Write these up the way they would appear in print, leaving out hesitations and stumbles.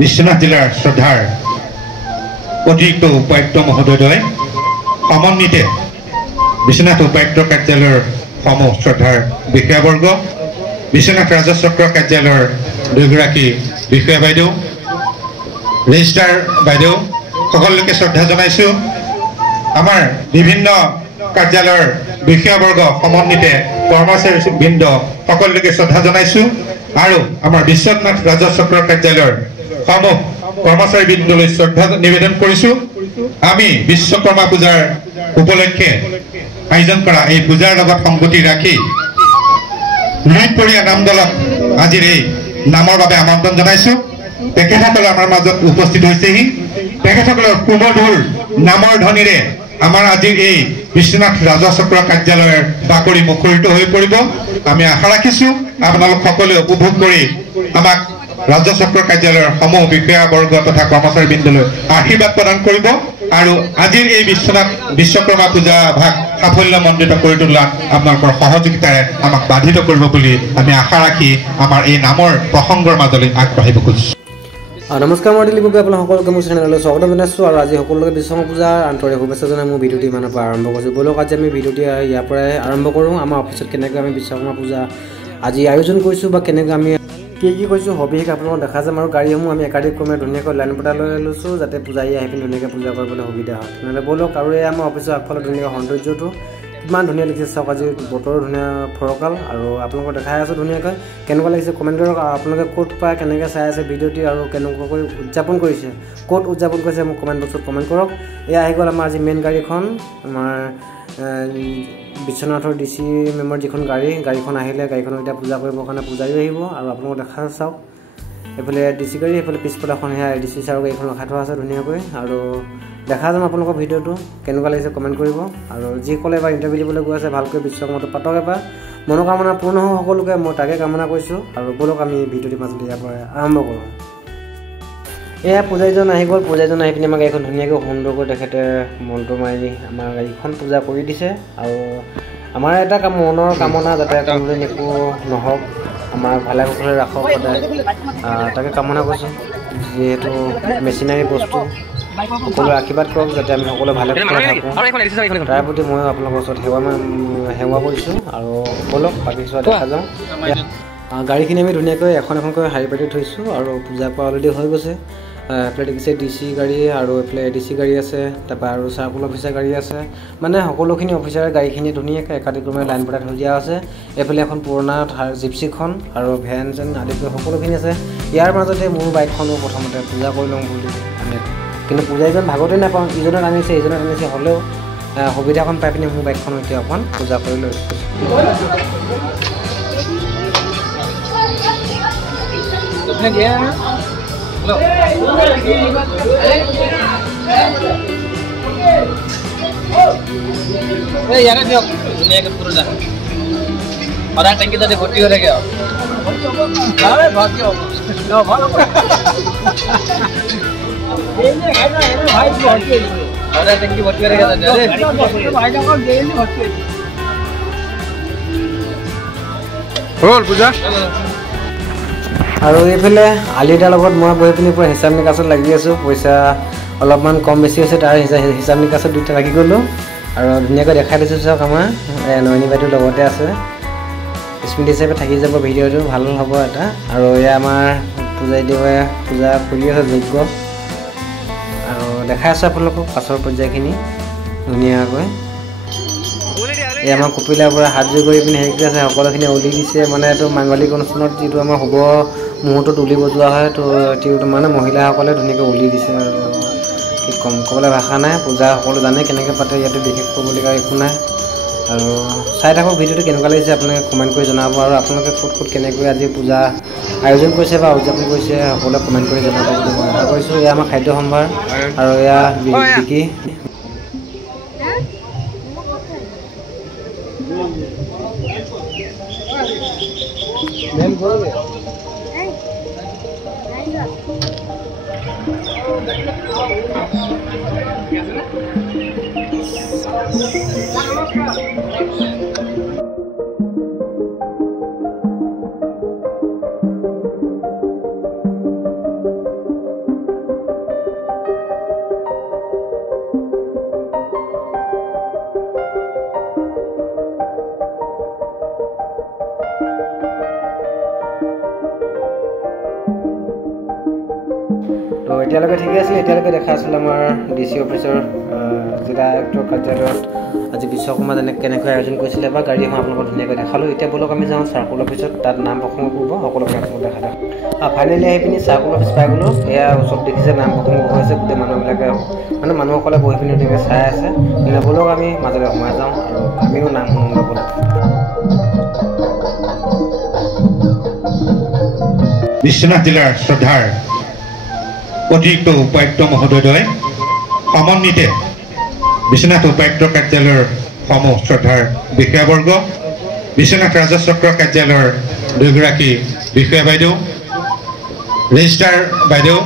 বিশ্বনাথ জিলাৰ শ্ৰদ্ধাৰ অতিৰিক্ত উপায়ুক্ত মহোদয় সমন্বিতে বিশ্বনাথ উপায়ুক্ত কাৰ্যালয়ৰ সমূহ শ্ৰদ্ধাৰ বিষয়াবৰ্গ বিশ্বনাথ ৰাজচক্ৰ কাৰ্যালয়ৰ দুগৰাকী বিষয়া বাইদেউ ৰেজিষ্ট্ৰাৰ বাইদেউ সকলোকে শ্ৰদ্ধা জনাইছো আমাৰ বিভিন্ন কাৰ্যালয়ৰ বিষয়াবৰ্গ সমন্বিতে কৰ্মচাৰীবৃন্দ সকলোকে শ্ৰদ্ধা জনাইছো আৰু আমাৰ বিশ্বনাথ ৰাজচক্ৰ কাৰ্যালয়ৰ সমূহ কৰ্মচাৰীবৃন্দলৈ শ্ৰদ্ধা নিবেদন কৰিছো আমি বিশ্বকৰ্মা পূজাৰ উপলক্ষে আয়োজন কৰা এই পূজাৰ লগত সংগতি ৰাখি লুইতপৰীয়া নাম দলক আজিৰ এই নামৰ বাবে আমন্ত্ৰণ জনাইছো তেখেতসকল আমাৰ মাজত উপস্থিত হৈছেহি তেখেতসকলৰ কুমধুৰ নামৰ ধ্বনিৰে আমাৰ আজিৰ এই বিশ্বনাথ ৰাজচক্ৰ কাৰ্যালয়ৰ বাকৰি মুখৰিত হৈ পৰিব আমি আশা ৰাখিছো আপোনালোক সকলোৱে উপভোগ কৰি আমাক ৰাজচক্ৰ কাৰ্যালয়ৰ সমূহ বিষয়াবৰ্গ তথা কৰ্মচাৰীবৃন্দলৈ আশীৰ্বাদ প্ৰদান কৰিব আৰু আজিৰ এই বিশ্বকৰ্মা পূজা ভাগ সাফল্যমণ্ডিত কৰি তোলাত আপোনালোকৰ সহযোগিতাৰে আমাক বাধিত কৰিব বুলি আমি আশা ৰাখি আমাৰ এই নামৰ প্ৰসংগৰ মাজলৈ আগবাঢ়িব খুজিছোঁ নমস্কাৰ মই দিলীপ গগৈ আপোনালোক সকলোকে মোৰ চেনেললৈ স্বাগতম জনাইছোঁ আৰু আজি সকলোকে বিশ্বকৰ্মা পূজাৰ আন্তৰিক শুভেচ্ছা জনাই মোৰ ভিডিঅ'টি ইমানৰ পৰা আৰম্ভ কৰিছোঁ ব'লক আজি আমি ভিডিঅ'টি ইয়াৰ পৰাই আৰম্ভ কৰোঁ আমাৰ অফিচত কেনেকৈ আমি বিশ্বকৰ্মা পূজা আজি আয়োজন কৰিছোঁ বা কেনেকৈ আমি কি কৰিছোঁ সবিশেষ আপোনালোকক দেখা যাম আৰু গাড়ীসমূহ আমি একাধিক্ৰমে ধুনীয়াকৈ লাইন পতা লৈ লৈছোঁ যাতে পূজাৰী আহি পিনি ধুনীয়াকৈ পূজা কৰিবলৈ সুবিধা হয় তেনেহ'লে ব'লক আৰু এই আমাৰ অফিচৰ আগফালে ধুনীয়াকৈ সৌন্দৰ্যটো কিমান ধুনীয়া লাগিছে চাওক আজি বতৰো ধুনীয়া ফৰকাল আৰু আপোনালোকক দেখাই আছোঁ ধুনীয়াকৈ কেনেকুৱা লাগিছে কমেণ্ট কৰক আৰু আপোনালোকে ক'ত পায় কেনেকৈ চাই আছে ভিডিঅ'টি আৰু কেনেকুৱাকৈ উদযাপন কৰিছে ক'ত উদযাপন কৰিছে মোক কমেণ্ট বক্সত কমেণ্ট কৰক এয়া আহি গ'ল আমাৰ আজি মেইন গাড়ীখন আমাৰ বিশ্বনাথৰ DC মেম্বাৰ যিখন গাড়ীখন আহিলে গাড়ীখনক এতিয়া পূজা কৰিবৰ কাৰণে পূজাৰী আহিব আৰু আপোনালোকক দেখা চাওক এইফালে DC গাড়ী এইফালে পিছফালেখন সেয়া DC ছাৰৰ গাড়ীখন ৰখাই থোৱা আছে ধুনীয়াকৈ আৰু দেখা যাম আপোনালোকৰ ভিডিঅ'টো কেনেকুৱা লাগিছে কমেণ্ট কৰিব আৰু যিসকলে এবাৰ ইণ্টাৰভিউ দিবলৈ গৈ আছে ভালকৈ বিশ্বকৰ্মাটো পাতক এবাৰ মনোকামনা পূৰ্ণ হওক সকলোকে মই তাকে কামনা কৰিছোঁ আৰু ব'লক আমি ভিডিঅ'টিৰ মাজত ইয়াৰ পৰা আৰম্ভ কৰোঁ এয়া পূজাৰীজন আহি গ'ল পূজাৰীজন আহি পিনি আমাৰ গাড়ীখন ধুনীয়াকৈ সুন্দৰকৈ তেখেতে মন্ত্ৰ মাৰি আমাৰ গাড়ীখন পূজা কৰি দিছে আৰু আমাৰ এটা মনৰ কামনা যাতে কোনোদিন একো নহওক আমাৰ ভালে কুশলে ৰাখক সদায় তাকে কামনা কৰিছোঁ যিহেতু মেচিনাৰী বস্তু সকলোৱে আশীৰ্বাদ কৰক যাতে আমি সকলোৱে ভালে কুশলে থাকোঁ তাৰ প্ৰতি ময়ো আপোনালোকৰ ওচৰত সেৱা কৰিছোঁ আৰু ব'লক বাকী চোৱা দেখা যাওঁ গাড়ীখিনি আমি ধুনীয়াকৈ এখনকৈ শাৰী পাতি থৈছোঁ আৰু পূজা কৰা অলৰেডি হৈ গৈছে এইফালে দেখিছে DC গাড়ী আৰু এইফালে DC গাড়ী আছে তাৰপৰা আৰু চাৰ্কুল অফিচাৰ গাড়ী আছে মানে সকলোখিনি অফিচাৰৰ গাড়ীখিনি ধুনীয়াকৈ একাধিক্ৰমে লাইন পতাই থৈ দিয়া আছে এইফালে এখন পুৰণা জিপচিখন আৰু ভেন যেন আদি কৰি সকলোখিনি আছে ইয়াৰ মাজতে মোৰ বাইকখনো প্ৰথমতে পূজা কৰি লওঁ বুলি কিন্তু পূজাৰীজন ভাগতে নাপাওঁ ইজনত আনিছে হ'লেও সুবিধাখন পাই পিনি মোৰ বাইকখনো এতিয়া অকণমান পূজা কৰি লৈছোঁ यार दुनिया के पूरा और टंकी तो भर्ती हो रहे क्या अरे भर्ती हो नो भाई और टंकी भर्ती हो रहे क्या अरे भाई का डेली भर्ती হ'ল পূজা আৰু এইফালে আলিদাৰ লগত মই বহি পিনি পুৰা হিচাপ নিকাচত লাগি আছোঁ পইচা অলপমান কম বেছি আছে তাৰ হিচাপ নিকাচত দুটা লাগি গ'লোঁ আৰু ধুনীয়াকৈ দেখাই দিছোঁ চাওক আমাৰ নয়নী বাইদেউৰ লগতে আছে স্মৃতি হিচাপে থাকি যাব ভিডিঅ'টো ভাল হ'ব এটা আৰু এয়া আমাৰ পূজাৰী দেৱে পূজা কৰি আছে যজ্ঞ আৰু দেখাই আছোঁ আপোনালোকক পাছৰ পৰ্যায়খিনি ধুনীয়াকৈ এই আমাৰ কপিলাৰ পৰা হাত জোৰ কৰি পিনি হেৰি কৰি আছে সকলোখিনি উলি দিছে মানে এইটো মাংগলিক অনুষ্ঠানত যিটো আমাৰ শুভ মুহূৰ্তত উলি বজোৱা হয় তো এইটো মানে মহিলাসকলে ধুনীয়াকৈ উলি দিছে আৰু কি ক'ম ক'বলৈ ভাষা নাই পূজা সকলো জানে কেনেকৈ পাতে ইয়াতে বিশেষ ক'বলগীয়া একো নাই আৰু চাই থাকক ভিডিঅ'টো কেনেকুৱা লাগিছে আপোনালোকে কমেণ্ট কৰি জনাব আৰু আপোনালোকে ক'ত কেনেকৈ আজি পূজা আয়োজন কৰিছে বা উদযাপন কৰিছে সকলোৱে কমেণ্ট কৰি জনাব বুলি মই আশা কৰিছোঁ এয়া আমাৰ খাদ্য সম্ভাৰ আৰু এয়া বিকি मैम बोल তো এতিয়ালৈকে ঠিকে আছিল। এতিয়ালৈকে দেখা আছিল আমাৰ DC অফিচৰ জিলা আয়ুক্তৰ কাৰ্যালয়ত আজি বিশ্বকৰ্মা কেনেকৈ আয়োজন কৰিছিলে বা গাড়ী এখন আপোনালোকক ধুনীয়াকৈ দেখালোঁ। এতিয়া বলক আমি যাওঁ চাৰ্কুল অফিচত, তাত নাম প্ৰসংগ কৰিব সকলোকে আপোনালোকক দেখা দিওঁ। ফাইনেলি আহি পিনি চাৰ্কুল অফিচ পাই গ'লোঁ। এয়া ওচৰত দেখিছে নাম প্ৰসংগ হৈছে, গোটেই মানুহবিলাকে মানুহসকলে বহি পিনি ধুনীয়াকৈ চাই আছে। বলক আমি মাজলৈ সোমাই যাওঁ আৰু আমিও নাম শুনোঁ বলক। বিশ্বনাথ জিলাৰ শ্ৰদ্ধাৰ অতিৰিক্ত উপায়ুক্ত মহোদয় সমন্বিতে বিশ্বনাথ উপায়ুক্ত কাৰ্যালয়ৰ সমূহ শ্ৰদ্ধাৰ বিষয়াবৰ্গ, বিশ্বনাথ ৰাজচক্ৰ কাৰ্যালয়ৰ দুগৰাকী বিষয়া বাইদেউ, ৰেজিষ্ট্ৰাৰ বাইদেউ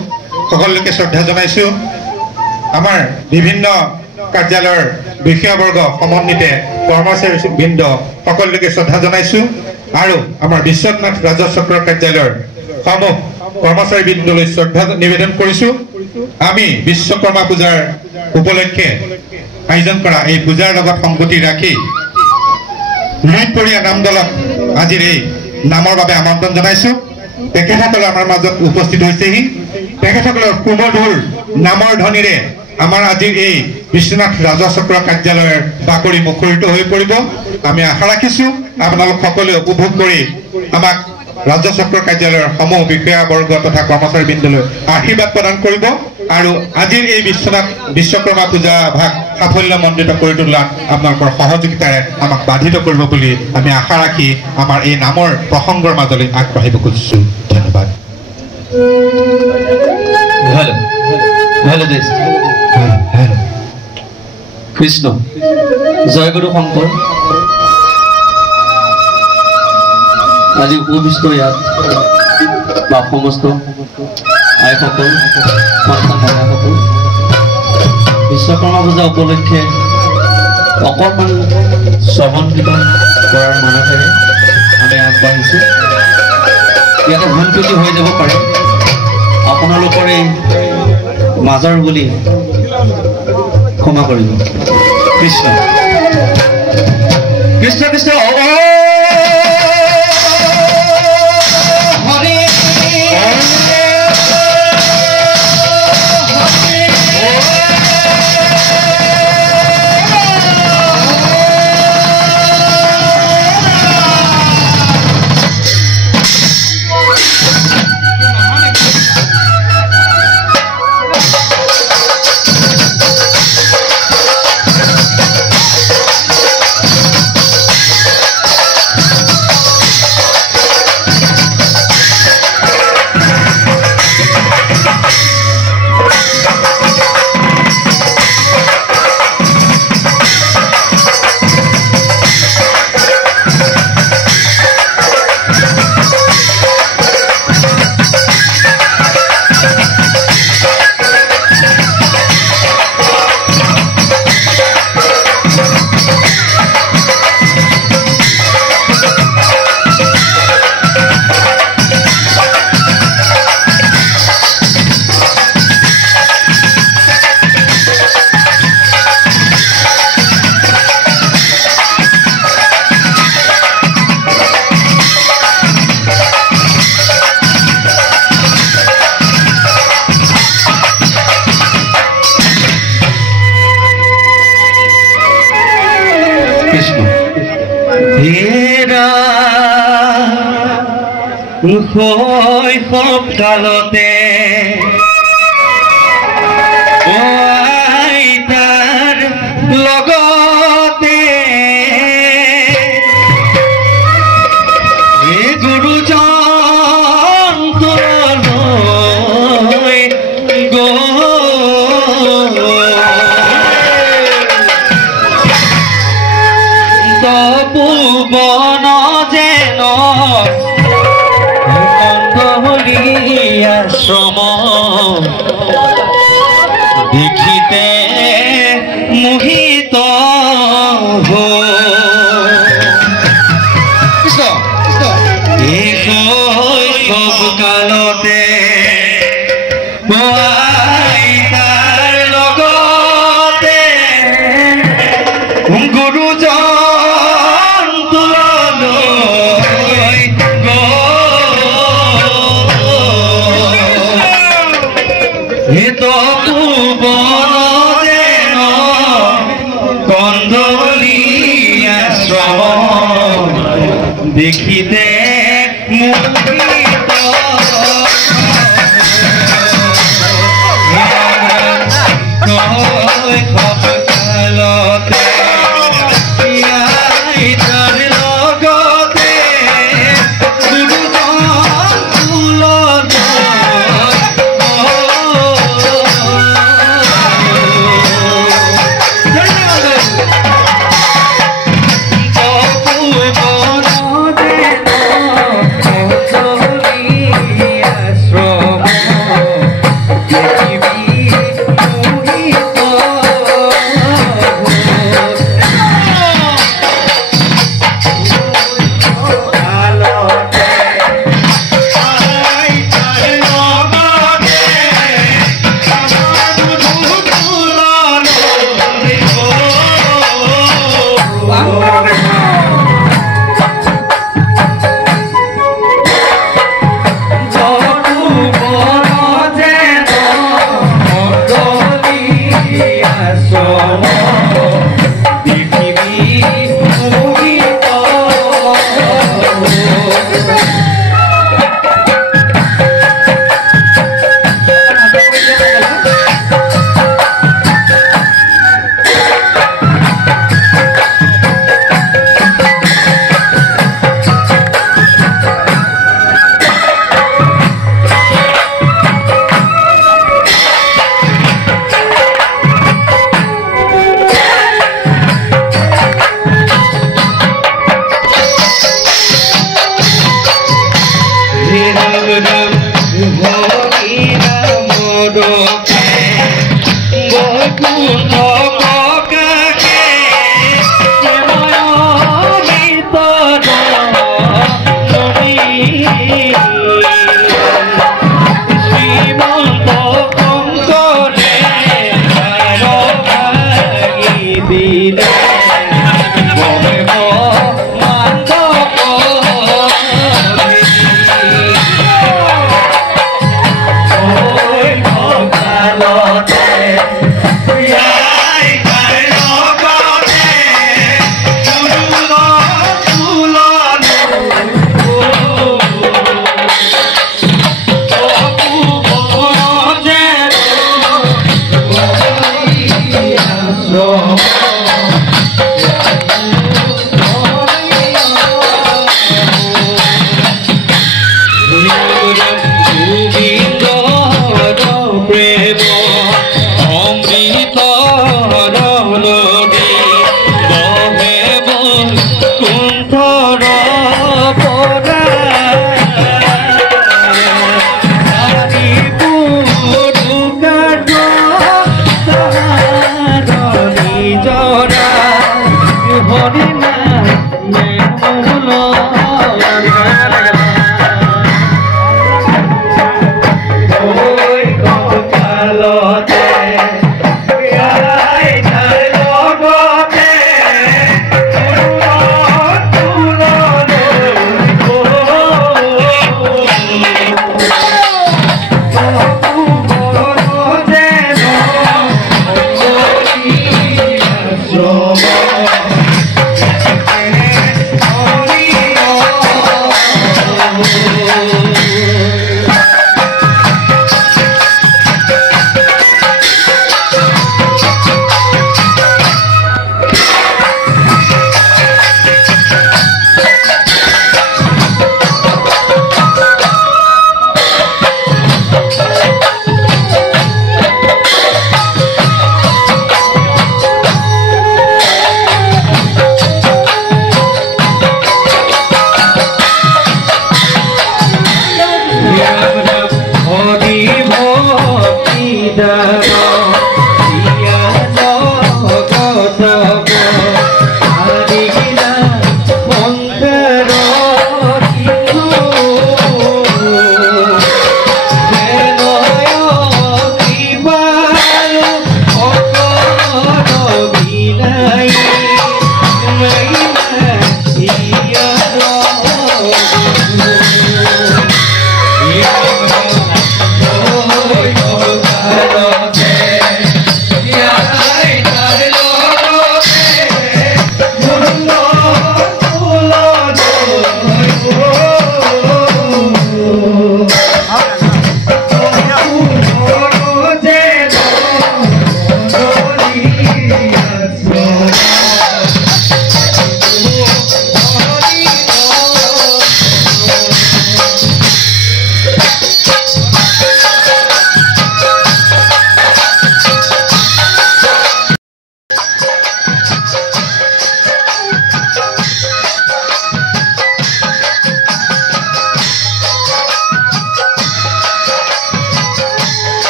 সকলোকে শ্ৰদ্ধা জনাইছোঁ। আমাৰ বিভিন্ন কাৰ্যালয়ৰ বিষয়াবৰ্গ সমন্বিতে কৰ্মচাৰীবৃন্দ সকলোকে শ্ৰদ্ধা জনাইছোঁ আৰু আমাৰ বিশ্বনাথ ৰাজচক্ৰ কাৰ্যালয়ৰ সমূহ কৰ্মচাৰীবৃন্দলৈ শ্ৰদ্ধা নিবেদন কৰিছোঁ। আমি বিশ্বকৰ্মা পূজাৰ উপলক্ষে আয়োজন কৰা এই পূজাৰ লগত সংগতি ৰাখি লুইতপৰীয়া নাম দলক আজিৰ এই নামৰ বাবে আমন্ত্ৰণ জনাইছোঁ। তেখেতসকলে আমাৰ মাজত উপস্থিত হৈছেহি। তেখেতসকলৰ সুমধুৰ নামৰ ধ্বনিৰে আমাৰ আজিৰ এই বিশ্বনাথ ৰাজচক্ৰ কাৰ্যালয়ৰ বাকৰি মুখৰিত হৈ পৰিব। আমি আশা ৰাখিছোঁ আপোনালোক সকলোৱে উপভোগ কৰি আমাক ৰাজচক্ৰ কাৰ্যালয়ৰ সমূহ বিষয়াবৰ্গ তথা কৰ্মচাৰীবৃন্দলৈ আশীৰ্বাদ প্ৰদান কৰিব আৰু আজিৰ এই বিশ্বকৰ্মা পূজা ভাগ সাফল্যমণ্ডিত কৰি তোলাত আপোনালোকৰ সহযোগিতাৰে আমাক বাধিত কৰিব বুলি আমি আশা ৰাখি আমাৰ এই নামৰ প্ৰসংগৰ মাজলৈ আগবাঢ়িব খুজিছোঁ। ধন্যবাদ। কৃষ্ণ জয় গুৰু শংকৰ। আজি উপবিষ্ট ইয়াত বা সমস্ত আইসকল, সন্তান মহিলাসকল বিশ্বকৰ্মা পূজা উপলক্ষে অকণমান শ্ৰৱণ কীৰ্তন কৰাৰ মানসেৰে আমি আগবাঢ়িছোঁ। ইয়াতে ভুল ত্ৰুটি হৈ যাব পাৰে, আপোনালোকৰ এই মাজৰ বুলি ক্ষমা কৰিব। কৃষ্ণ কৃষ্ণ কৃষ্ণ শৈশৱকালতে আইতাৰ লগতে গুৰুজন তোলৈ তপোবন যেন আশ্ৰম দেখিতে মোহিত শৈশৱকালতে আইতাৰ লগতে গুৰুজন তোলৈ দেখিতে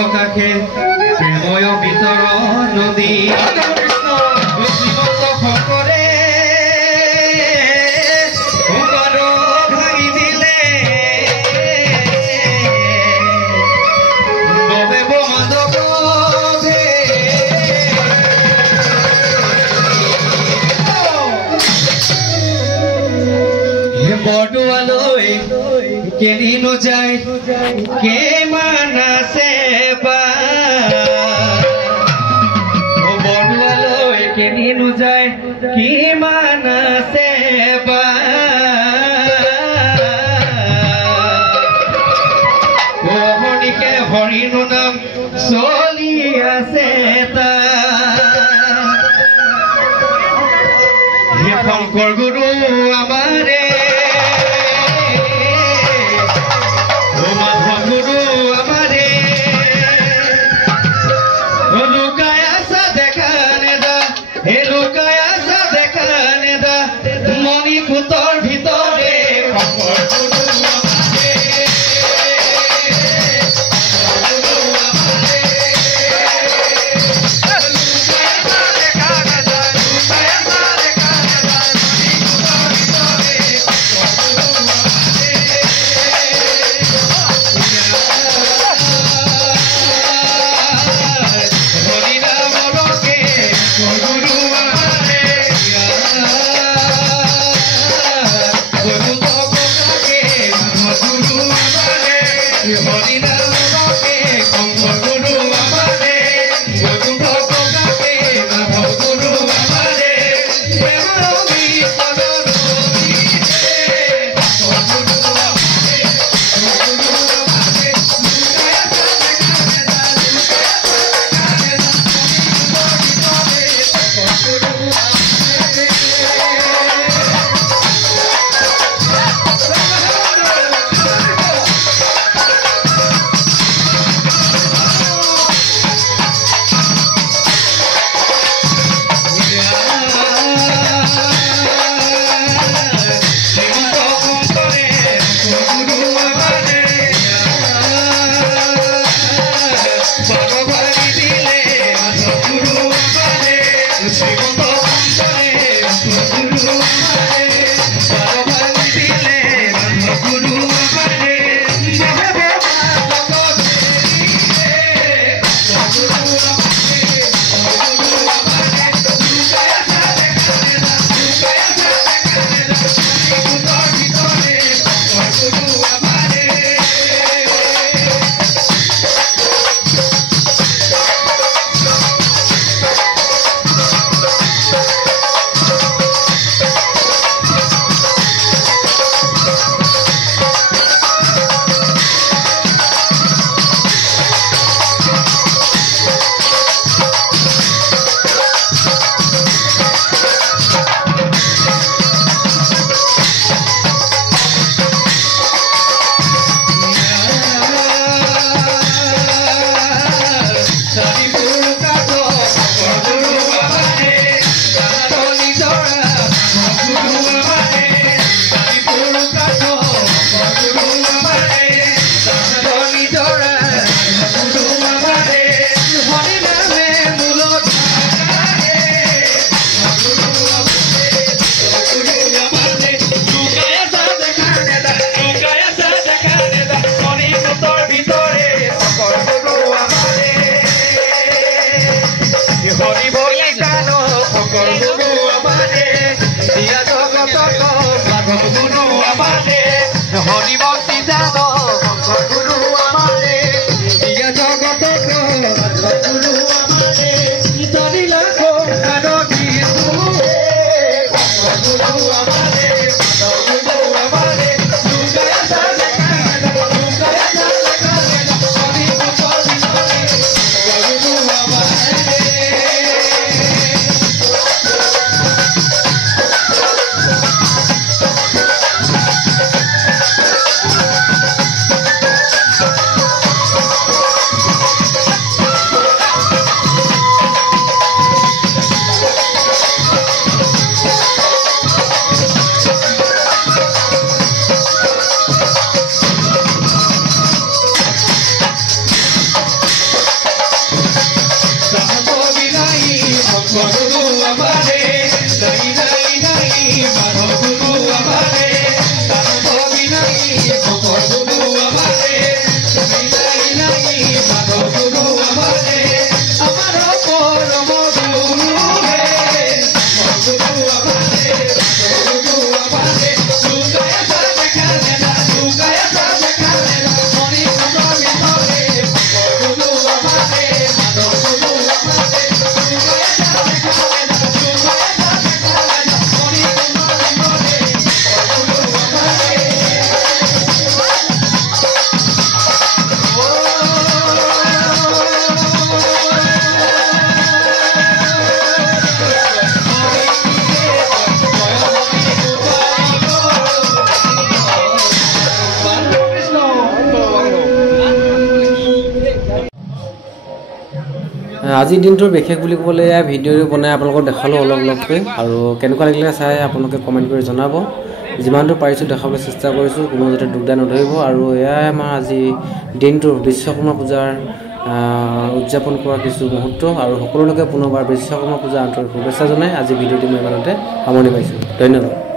প্ৰকাশে প্ৰেময় ভিতৰ নদী শ্ৰীমন্ত শংকৰে ভাঙি দিলে নৱেব মাধৱে বৰদোৱালৈ কেনিনো যায় কেমান আছে বা বৰদোৱালৈ কেনিনো যায় কিমান আছে বা অহনিকে হৰিণো নাম চলি আছে হে শংকৰ গুৰু আমাৰে মণিকূটৰ ভিতৰে গুরু আমারে নাই নাই নাই মাধব গুরু আমারে তারপবি নাই খবর গুরু আমারে নাই নাই নাই মাধব গুরু আমারে আমার পরম গুরু হে গুরু আমারে গুরু আমারে সুগায় সাথে খালে না সুগায় সাথে খালে না মনি সুন্দর মিতরে গুরু আমারে মাধব গুরু আমারে সুগায় সাথে খালে না সুগায় সাথে খালে না মনি সুন্দর মিতরে গুরু আমারে আজিৰ দিনটোৰ বিশেষ বুলি ক'বলৈ ভিডিঅ' বনাই আপোনালোকক দেখালোঁ অলপ অলপকৈ আৰু কেনেকুৱা লাগিলে চাই আপোনালোকে কমেণ্ট কৰি জনাব যিমানটো পাৰিছোঁ দেখাবলৈ চেষ্টা কৰিছোঁ কোনো যাতে দুখদাই নধৰিব আৰু এয়াই আমাৰ আজি দিনটোৰ বিশ্বকৰ্মা পূজাৰ উদযাপন কৰা কিছু মুহূৰ্ত আৰু সকলোলৈকে পুনৰবাৰ বিশ্বকৰ্মা পূজা আন্তৰিক শুভেচ্ছা জনাই আজি ভিডিঅ'টো মই ইমানতে সামৰণি পাইছোঁ ধন্যবাদ।